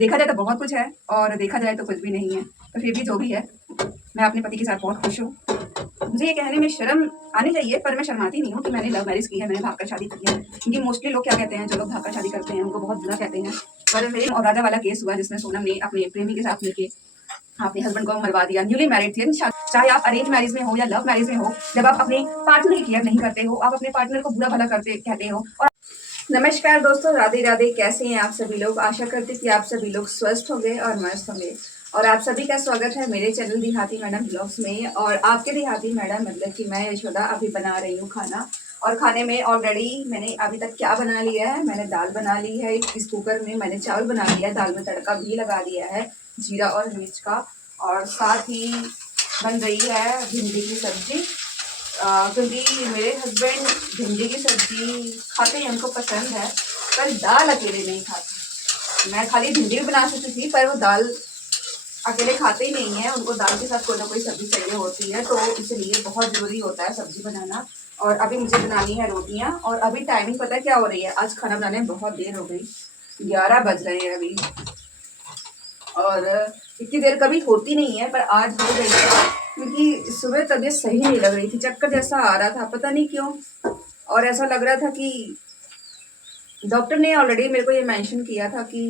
देखा जाए तो बहुत कुछ है और देखा जाए तो कुछ भी नहीं है, तो फिर भी जो भी है मैं अपने पति के साथ बहुत खुश हूँ। मुझे ये कहने में शर्म आनी चाहिए पर मैं शर्माती नहीं हूँ कि मैंने लव मैरिज की है, मैंने भागकर शादी की है। क्योंकि मोस्टली लोग क्या कहते हैं, जो लोग भागकर शादी करते हैं उनको बहुत बुरा कहते हैं। पर मेरे और राजा वाला केस हुआ जिसमें सोनम ने अपने प्रेमी के साथ मिलकर अपने हस्बैंड को मरवा दिया। न्यूली मैरिड थी, चाहे आप अरेंज मैरिज में हो या लव मैरिज में हो, जब आप अपने पार्टनर की केयर नहीं करते हो, आप अपने पार्टनर को बुरा भला करते कहते हो। और नमस्कार दोस्तों, राधे राधे। कैसे हैं आप सभी लोग? आशा करती कि आप सभी लोग स्वस्थ होंगे और मस्त होंगे। और आप सभी का स्वागत है मेरे चैनल देहाती मैडम ब्लॉग्स में। और आपके देहाती मैडम मतलब कि मैं यशोदा अभी बना रही हूँ खाना। और खाने में ऑलरेडी मैंने अभी तक क्या बना लिया है, मैंने दाल बना ली है, इस कुकर में मैंने चावल बना लिया है, दाल में तड़का भी लगा दिया है जीरा और मिर्च का। और साथ ही बन रही है भिंडी की सब्जी, क्योंकि मेरे हस्बैंड भिंडी की सब्जी खाते हैं, उनको पसंद है, पर दाल अकेले नहीं खाते। मैं खाली भिंडी भी बना सकती थी पर वो दाल अकेले खाते ही नहीं है, उनको दाल के साथ कोई ना कोई सब्जी चाहिए होती है, तो इसलिए बहुत ज़रूरी होता है सब्जी बनाना। और अभी मुझे बनानी है रोटियां। और अभी टाइमिंग पता है क्या हो रही है? आज खाना बनाने में बहुत देर हो गई, 11 बज रहे हैं अभी। और इतनी देर कभी होती नहीं है पर आज हो गई है, क्योंकि सुबह तबीयत सही नहीं लग रही थी, चक्कर जैसा आ रहा था, पता नहीं क्यों। और ऐसा लग रहा था कि डॉक्टर ने ऑलरेडी मेरे को ये मेंशन किया था कि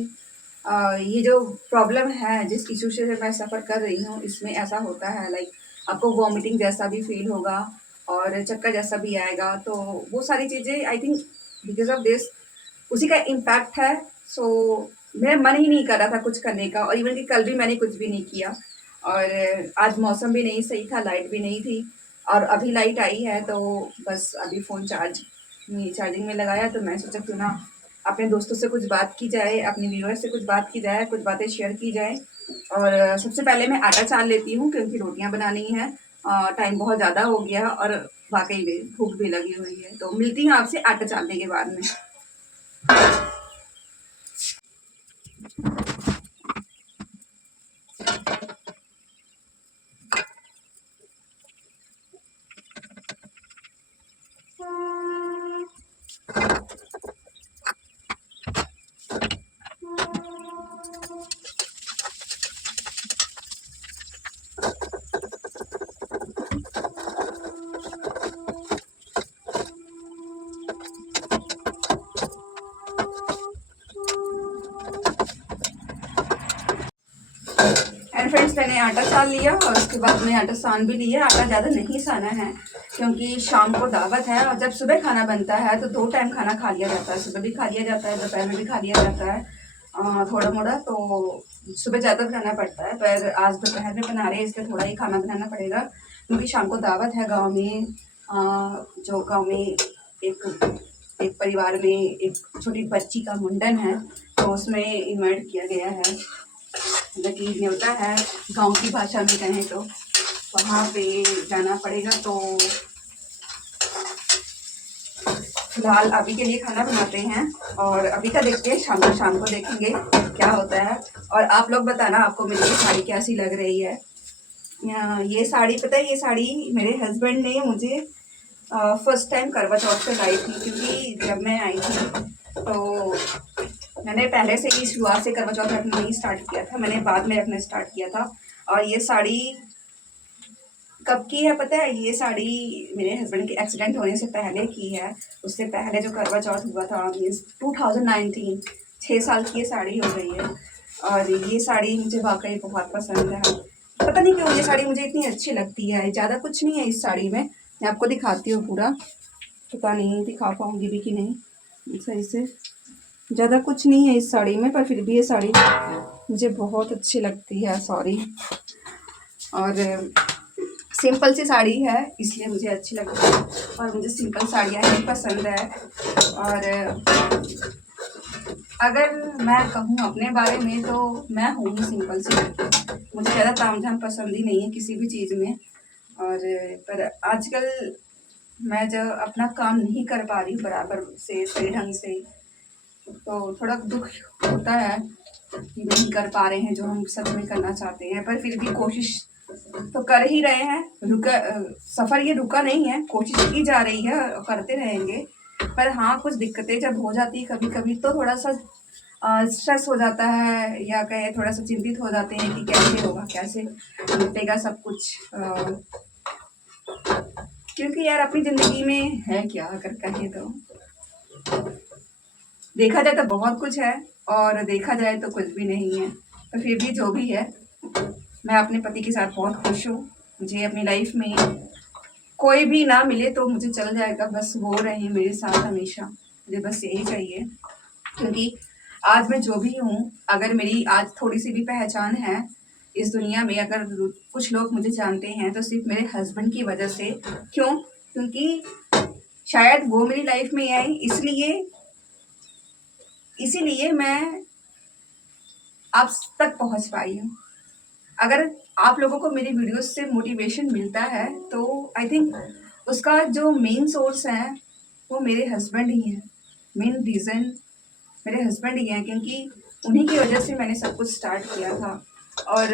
ये जो प्रॉब्लम है, जिस इशू से मैं सफ़र कर रही हूँ, इसमें ऐसा होता है, लाइक आपको वॉमिटिंग जैसा भी फील होगा और चक्कर जैसा भी आएगा। तो वो सारी चीज़ें I think because of this उसी का इम्पैक्ट है। सो मेरा मन ही नहीं कर रहा था कुछ करने का, और इवन कि कल भी मैंने कुछ भी नहीं किया। और आज मौसम भी नहीं सही था, लाइट भी नहीं थी, और अभी लाइट आई है तो बस अभी फ़ोन चार्जिंग में लगाया। तो मैं सोचा क्यों ना अपने दोस्तों से कुछ बात की जाए, अपने व्यूअर्स से कुछ बात की जाए, कुछ बातें शेयर की जाए। और सबसे पहले मैं आटा छान लेती हूँ क्योंकि रोटियाँ बनानी है। टाइम बहुत ज़्यादा हो गया और वाकई में भूख भी लगी हुई है। तो मिलती हूँ आपसे आटा छानने के बाद में। एंड फ्रेंड्स, मैंने आटा सान लिया और उसके बाद में आटा सान भी लिया। आटा ज़्यादा नहीं साना है क्योंकि शाम को दावत है, और जब सुबह खाना बनता है तो 2 टाइम खाना खा लिया जाता है। सुबह भी खा लिया जाता है, दोपहर में भी खा लिया जाता है, थोड़ा मोड़ा। तो सुबह ज़्यादा बनाना पड़ता है, पर आज दोपहर में बना रहे हैं इसलिए थोड़ा ही खाना बनाना पड़ेगा, क्योंकि शाम को दावत है गाँव में। जो गाँव में एक परिवार में एक छोटी बच्ची का मुंडन है, तो उसमें इन्वाइट किया गया है। मतलब कि न्योता है, गांव की भाषा में कहें तो वहाँ पे जाना पड़ेगा। तो फिलहाल अभी के लिए खाना बनाते हैं और अभी का देखते हैं, शाम को देखेंगे क्या होता है। और आप लोग बताना आपको मेरी ये साड़ी कैसी लग रही है। ये साड़ी, पता है, ये साड़ी मेरे हस्बैंड ने मुझे फर्स्ट टाइम करवा चौथ पे लाई थी, क्योंकि जब मैं आई थी तो मैंने पहले से ही शुरुआत से करवा चौथ रखना नहीं स्टार्ट किया था, मैंने बाद में रखना स्टार्ट किया था। और ये साड़ी कब की है पता है? ये साड़ी मेरे हस्बैंड के एक्सीडेंट होने से पहले की है। उससे पहले जो करवा चौथ हुआ था मीन्स 2019, 6 साल की ये साड़ी हो गई है। और ये साड़ी मुझे वाकई बहुत पसंद है। पता नहीं क्यों ये साड़ी मुझे इतनी अच्छी लगती है। ज़्यादा कुछ नहीं है इस साड़ी में, मैं आपको दिखाती हूँ पूरा, पता नहीं दिखा पाऊँगी भी कि नहीं सही से। ज़्यादा कुछ नहीं है इस साड़ी में, पर फिर भी ये साड़ी मुझे बहुत अच्छी लगती है। सॉरी, और सिंपल सी साड़ी है इसलिए मुझे अच्छी लगती है, और मुझे सिंपल साड़ियाँ ही पसंद है। और अगर मैं कहूँ अपने बारे में तो मैं हूँ ही सिंपल सी लड़की, मुझे ज़्यादा तामझाम पसंद ही नहीं है किसी भी चीज़ में। और पर आजकल मैं जब अपना काम नहीं कर पा रही बराबर से सही ढंग से, तो थोड़ा दुख होता है कि नहीं कर पा रहे हैं जो हम सच में करना चाहते हैं। पर फिर भी कोशिश तो कर ही रहे हैं। सफ़र ये रुका नहीं है, कोशिश की जा रही है, करते रहेंगे। पर हाँ, कुछ दिक्कतें जब हो जाती है कभी कभी तो थोड़ा सा स्ट्रेस हो जाता है या कहे थोड़ा सा चिंतित हो जाते हैं कि कैसे होगा, कैसे निपटेगा सब कुछ। क्योंकि यार अपनी ज़िंदगी में है क्या, अगर कहें तो देखा जाए तो बहुत कुछ है और देखा जाए तो कुछ भी नहीं है। तो फिर भी जो भी है, मैं अपने पति के साथ बहुत खुश हूँ। मुझे अपनी लाइफ में कोई भी ना मिले तो मुझे चल जाएगा, बस वो रहे मेरे साथ हमेशा। मुझे बस यही चाहिए, क्योंकि आज मैं जो भी हूँ, अगर मेरी आज थोड़ी सी भी पहचान है इस दुनिया में, अगर कुछ लोग मुझे जानते हैं तो सिर्फ मेरे हस्बैंड की वजह से। क्यों? क्योंकि शायद वो मेरी लाइफ में आए, इसीलिए मैं आप तक पहुंच पाई हूँ। अगर आप लोगों को मेरी वीडियोस से मोटिवेशन मिलता है तो आई थिंक उसका जो मेन सोर्स है वो मेरे हस्बैंड ही हैं। मेन रीज़न मेरे हस्बैंड ही हैं, क्योंकि उन्हीं की वजह से मैंने सब कुछ स्टार्ट किया था। और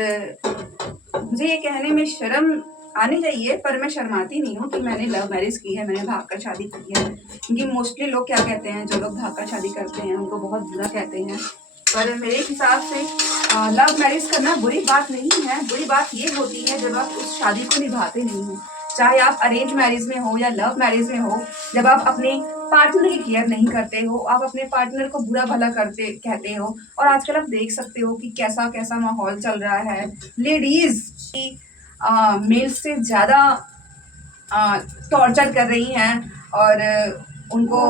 मुझे ये कहने में शर्म आनी चाहिए, पर मैं शर्माती नहीं हूँ कि मैंने लव मैरिज की है, मैंने भागकर शादी की है। क्योंकि मोस्टली लोग क्या कहते हैं, जो लोग भागकर शादी करते हैं उनको बहुत बुरा कहते हैं, पर मेरे हिसाब से लव मैरिज करना बुरी बात नहीं है। बुरी बात ये होती है जब आप उस शादी को निभाते नहीं हो, चाहे आप अरेंज मैरिज में हो या लव मैरिज में हो। जब आप अपने पार्टनर की केयर नहीं करते हो, आप अपने पार्टनर को बुरा भला करते कहते हो। और आजकल आप देख सकते हो कि कैसा कैसा माहौल चल रहा है। लेडीज की मेल्स से ज़्यादा टॉर्चर कर रही हैं और उनको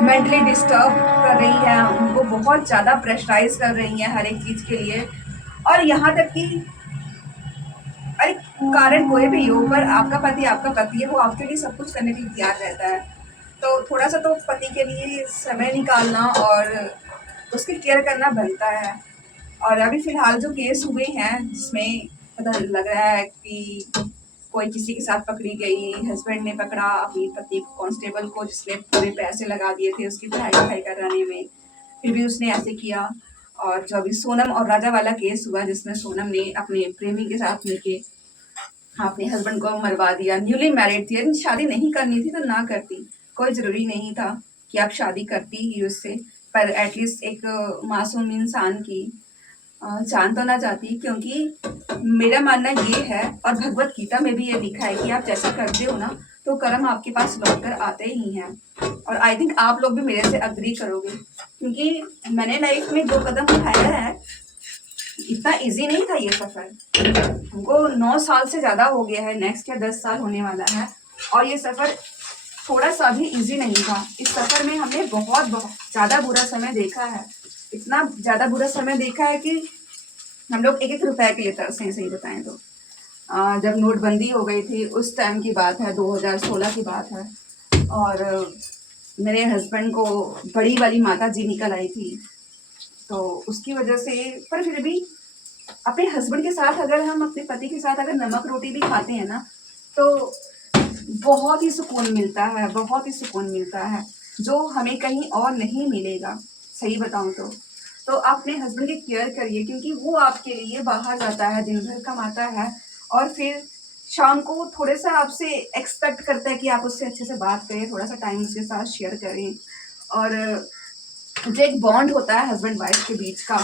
मेंटली डिस्टर्ब कर रही हैं, उनको बहुत ज़्यादा प्रेशराइज कर रही हैं हर एक चीज़ के लिए। और यहाँ तक कि अरे कारण कोई भी हो, पर आपका पति है, वो आपके लिए सब कुछ करने के लिए तैयार रहता है। तो थोड़ा सा तो पति के लिए समय निकालना और उसकी केयर करना बनता है। और अभी फ़िलहाल जो केस हुए हैं जिसमें पता लग रहा है कि कोई किसी के साथ पकड़ी गई, हस्बैंड ने पकड़ा अपनी पति कांस्टेबल को जिसने पूरे पैसे लगा दिए थे उसकी पढ़ाई कराने में, फिर भी उसने ऐसे किया। और जो अभी सोनम और राजा वाला केस हुआ जिसमें सोनम ने अपने प्रेमी के साथ मिलके अपने हस्बैंड को मरवा दिया। न्यूली मैरिड थी, यदि शादी नहीं करनी थी तो ना करती, कोई ज़रूरी नहीं था कि आप शादी करती ही उससे, पर एटलीस्ट एक मासूम इंसान की जान तो ना जाती। क्योंकि मेरा मानना ये है, और भगवत गीता में भी ये लिखा है कि आप जैसा करते हो ना तो कर्म आपके पास लौट कर आते ही हैं। और आई थिंक आप लोग भी मेरे से अग्री करोगे, क्योंकि मैंने लाइफ में जो कदम उठाया है, इतना इजी नहीं था ये सफ़र। हमको 9 साल से ज़्यादा हो गया है, नेक्स्ट या 10 साल होने वाला है, और ये सफ़र थोड़ा सा भी इजी नहीं था। इस सफ़र में हमने बहुत ज़्यादा बुरा समय देखा है, इतना ज़्यादा बुरा समय देखा है कि हम लोग एक एक रुपए के लिए तरसे हैं, सही बताएं तो। जब नोटबंदी हो गई थी उस टाइम की बात है, 2016 की बात है। और मेरे हस्बैंड को बड़ी वाली माता जी निकल आई थी, तो उसकी वजह से, पर फिर भी अपने हस्बैंड के साथ, अगर हम अपने पति के साथ अगर नमक रोटी भी खाते हैं ना तो बहुत ही सुकून मिलता है, बहुत ही सुकून मिलता है, जो हमें कहीं और नहीं मिलेगा, सही बताऊं तो आप अपने हस्बैंड की केयर करिए, क्योंकि वो आपके लिए बाहर जाता है, दिन भर कमाता है, और फिर शाम को थोड़े सा आपसे एक्सपेक्ट करता है कि आप उससे अच्छे से बात करें, थोड़ा सा टाइम उसके साथ शेयर करें। और जो एक बॉन्ड होता है हस्बैंड वाइफ के बीच का,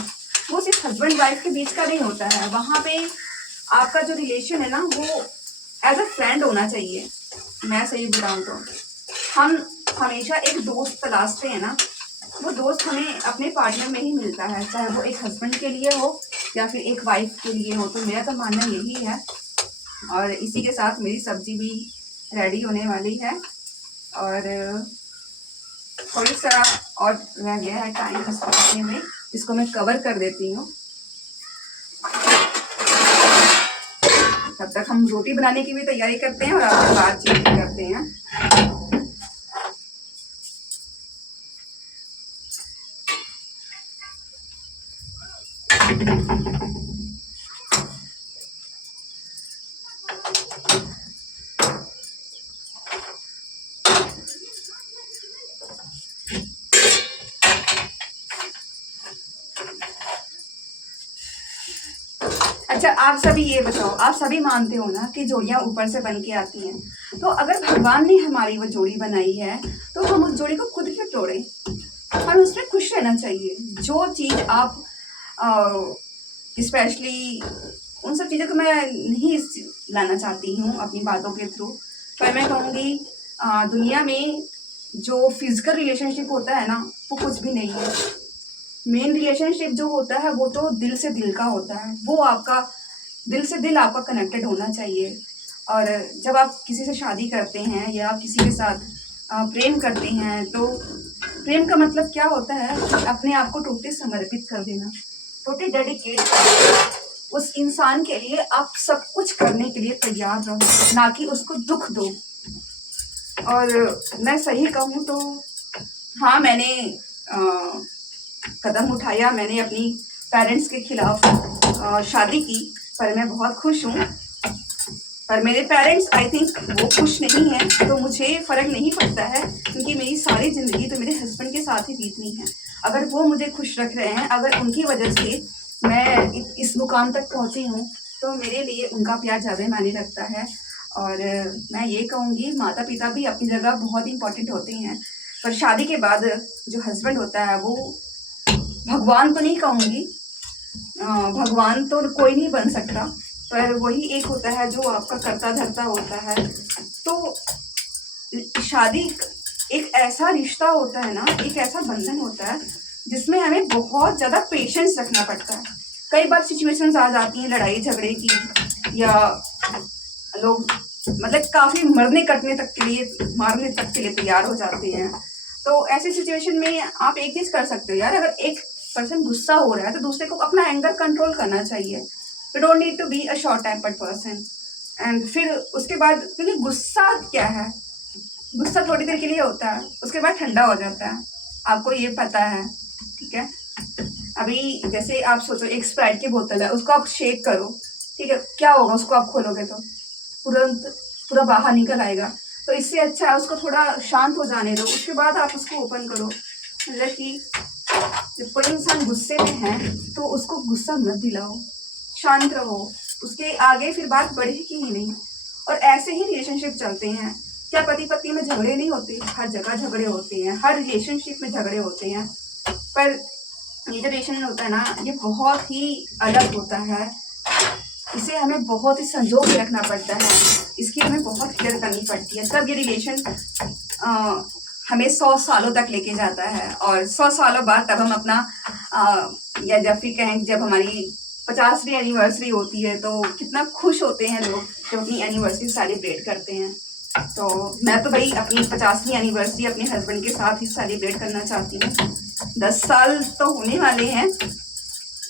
वो सिर्फ हस्बैंड वाइफ के बीच का नहीं होता है, वहाँ पे आपका जो रिलेशन है ना वो एज अ फ्रेंड होना चाहिए। मैं सही बताऊँ तो हम हमेशा एक दोस्त तलाशते हैं ना, वो दोस्त हमें अपने पार्टनर में ही मिलता है, चाहे वो एक हस्बैंड के लिए हो या फिर एक वाइफ के लिए हो। तो मेरा तो मानना यही है। और इसी के साथ मेरी सब्जी भी रेडी होने वाली है, और थोड़ी सा और रह गया है टाइम इसको पकने में, इसको मैं कवर कर देती हूँ। तब तक हम रोटी बनाने की भी तैयारी करते हैं और आपसे बातचीत भी करते हैं। अच्छा, आप सभी ये बताओ, आप सभी मानते हो ना कि जोड़ियाँ ऊपर से बन के आती हैं, तो अगर भगवान ने हमारी वो जोड़ी बनाई है तो हम उस जोड़ी को खुद क्यों तोड़ें? हमें उसमें खुश रहना चाहिए। जो चीज़ आप स्पेशली उन सब चीज़ों को मैं नहीं लाना चाहती हूँ अपनी बातों के थ्रू, पर मैं कहूँगी दुनिया में जो फिजिकल रिलेशनशिप होता है ना, वो कुछ भी नहीं है। मेन रिलेशनशिप जो होता है वो तो दिल से दिल का होता है, वो आपका दिल से दिल आपका कनेक्टेड होना चाहिए। और जब आप किसी से शादी करते हैं या आप किसी के साथ प्रेम करते हैं, तो प्रेम का मतलब क्या होता है? अपने आप को टोटली समर्पित कर देना, टोटली डेडिकेट कर देना। उस इंसान के लिए आप सब कुछ करने के लिए तैयार रहो, ना कि उसको दुख दो। और मैं सही कहूँ तो हाँ, मैंने कदम उठाया, मैंने अपनी पेरेंट्स के खिलाफ शादी की, पर मैं बहुत खुश हूँ। पर मेरे पेरेंट्स आई थिंक वो खुश नहीं हैं, तो मुझे फ़र्क नहीं पड़ता है, क्योंकि मेरी सारी ज़िंदगी तो मेरे हस्बैंड के साथ ही बीतनी है। अगर वो मुझे खुश रख रहे हैं, अगर उनकी वजह से मैं इस मुकाम तक पहुँची हूँ, तो मेरे लिए उनका प्यार ज़्यादा मायने रखता है। और मैं ये कहूँगी, माता पिता भी अपनी जगह बहुत इम्पोर्टेंट होते हैं, पर शादी के बाद जो हस्बैंड होता है वो भगवान तो नहीं कहूँगी, भगवान तो कोई नहीं बन सकता, पर वही एक होता है जो आपका करता धरता होता है। तो शादी एक ऐसा रिश्ता होता है ना, एक ऐसा बंधन होता है जिसमें हमें बहुत ज़्यादा पेशेंस रखना पड़ता है। कई बार सिचुएशंस आ जाती हैं लड़ाई झगड़े की, या लोग मतलब काफ़ी मरने कटने तक के लिए, मारने तक के लिए तैयार हो जाते हैं। तो ऐसी सिचुएशन में आप एक चीज़ कर सकते हो यार, अगर एक पर्सन गुस्सा हो रहा है तो दूसरे को अपना एंगर कंट्रोल करना चाहिए। You don't need to be a short tempered person. And फिर उसके बाद, क्योंकि गुस्सा क्या है, गुस्सा थोड़ी देर के लिए होता है, उसके बाद ठंडा हो जाता है, आपको ये पता है, ठीक है। अभी जैसे आप सोचो एक स्प्राइट की बोतल है, उसको आप शेक करो, ठीक है, क्या होगा? उसको आप खोलोगे तो तुरंत पूरा बाहर निकल आएगा। तो इससे अच्छा है उसको थोड़ा शांत हो जाने दो, उसके बाद आप उसको ओपन करो। मतलब कि जब कोई इंसान गुस्से में है तो उसको गुस्सा मत दिलाओ, शांत रहो, उसके आगे फिर बात बढ़ेगी ही नहीं। और ऐसे ही रिलेशनशिप चलते हैं। क्या पति पत्नी में झगड़े नहीं होते? हर जगह झगड़े होते हैं, हर रिलेशनशिप में झगड़े होते हैं, पर ये जो रिलेशन होता है ना, ये बहुत ही अलग होता है। इसे हमें बहुत ही संजो के रखना पड़ता है, इसकी हमें बहुत केयर करनी पड़ती है, तब ये रिलेशन हमें 100 सालों तक लेके जाता है। और 100 सालों बाद तब हम अपना या जब भी कहें, जब हमारी 50वीं एनिवर्सरी होती है तो कितना खुश होते हैं लोग जब अपनी एनिवर्सरी सेलिब्रेट करते हैं। तो मैं तो भाई अपनी 50वीं एनिवर्सरी अपने हस्बैंड के साथ ही सेलिब्रेट करना चाहती हूँ। 10 साल तो होने वाले हैं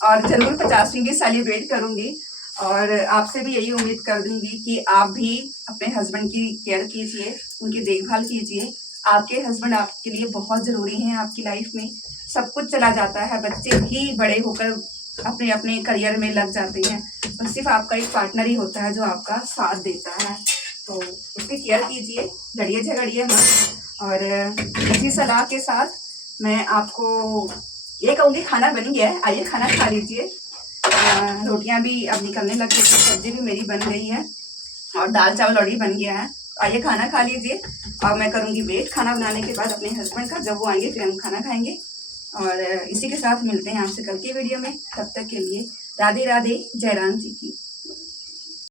और ज़रूर 50वीं भी सेलिब्रेट करूँगी। और आपसे भी यही उम्मीद कर दूँगी कि आप भी अपने हस्बैंड की केयर कीजिए, उनकी देखभाल कीजिए। आपके हस्बैंड आपके लिए बहुत ज़रूरी हैं आपकी लाइफ में। सब कुछ चला जाता है, बच्चे भी बड़े होकर अपने अपने करियर में लग जाते हैं, और सिर्फ आपका एक पार्टनर ही होता है जो आपका साथ देता है। तो उसकी केयर कीजिए, लड़िए झगड़िए मत। और इसी सलाह के साथ मैं आपको ये कहूँगी, खाना बन गया है, आइए खाना खा लीजिए। रोटियां भी अब निकलने लग गई, सब्जी भी मेरी बन गई है और दाल चावल ऑलरेडी बन गया है। आइए खाना खा लीजिए, और मैं करूँगी वेट खाना बनाने के बाद अपने हस्बैंड का। जब वो आएंगे फिर हम खाना खाएंगे। और इसी के साथ मिलते हैं आपसे कल की वीडियो में। तब तक के लिए राधे राधे, जय राम जी की।